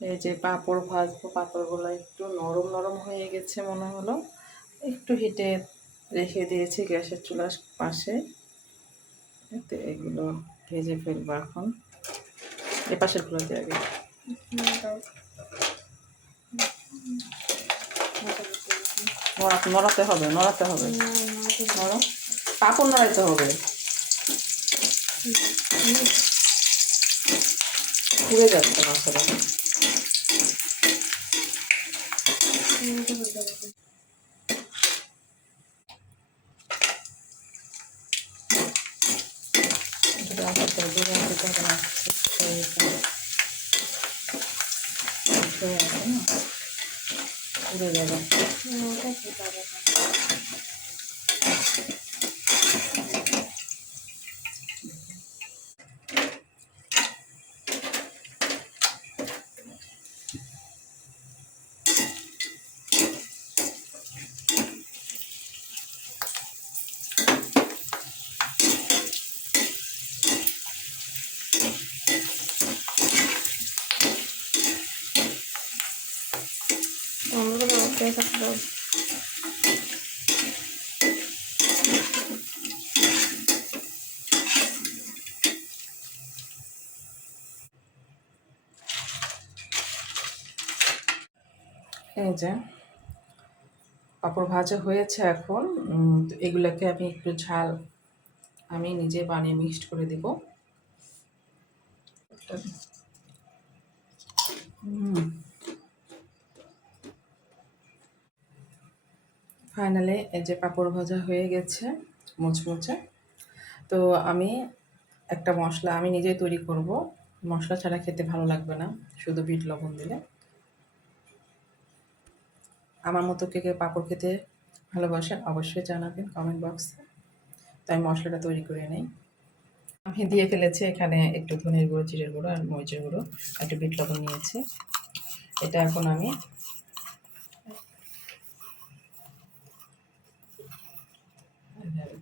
এই যে পাঁপড় ভাজবো, পাঁপড়গুলো একটু নরম নরম হয়ে গেছে মনে হলো, একটু হিটে রেখে দিয়েছি গ্যাসের চুলার পাশে। এতে এগুলো ভেজে ফেলবো এখন। এ পাশেরগুলো দিয়ে আগে নড়াতে হবে, নড়াতে হবে, নরম পাঁপড় নড়াইতে হবে, পুড়ে যাচ্ছে মশলা। পুড়ে যাবে। এই যে পাঁপড় ভাজা হয়েছে এখন। তো এগুলোকে আমি একটু ঝাল আমি নিজে বানিয়ে মিক্সড করে দেব। ফাইনালি এই যে পাঁপড় ভাজা হয়ে গেছে মুচমুচে। তো আমি একটা মশলা আমি নিজেই তৈরি করব, মশলা ছাড়া খেতে ভালো লাগবে না, শুধু বিট লবণ দিলে। আমার মতো কে কে পাঁপড় খেতে ভালোবাসেন অবশ্যই জানাবেন কমেন্ট বক্সে। তো আমি মশলাটা তৈরি করে নিই। আমি দিয়ে ফেলেছি এখানে একটু ধনের গুঁড়ো, জিরের গুঁড়ো আর মরিচের গুঁড়ো, একটু বিট লবণ নিয়েছি। এটা এখন আমি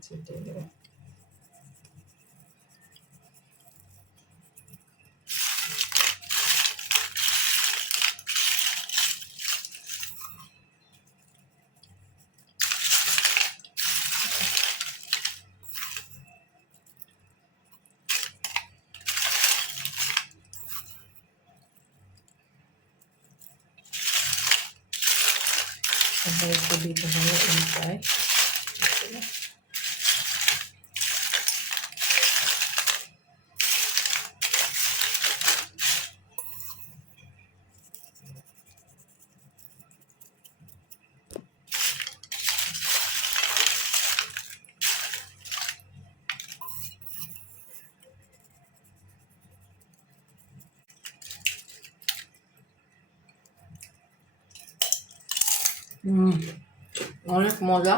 ছিটিয়ে দেবো। একটু দিতে হবে উল্টায়। অনেক মজা।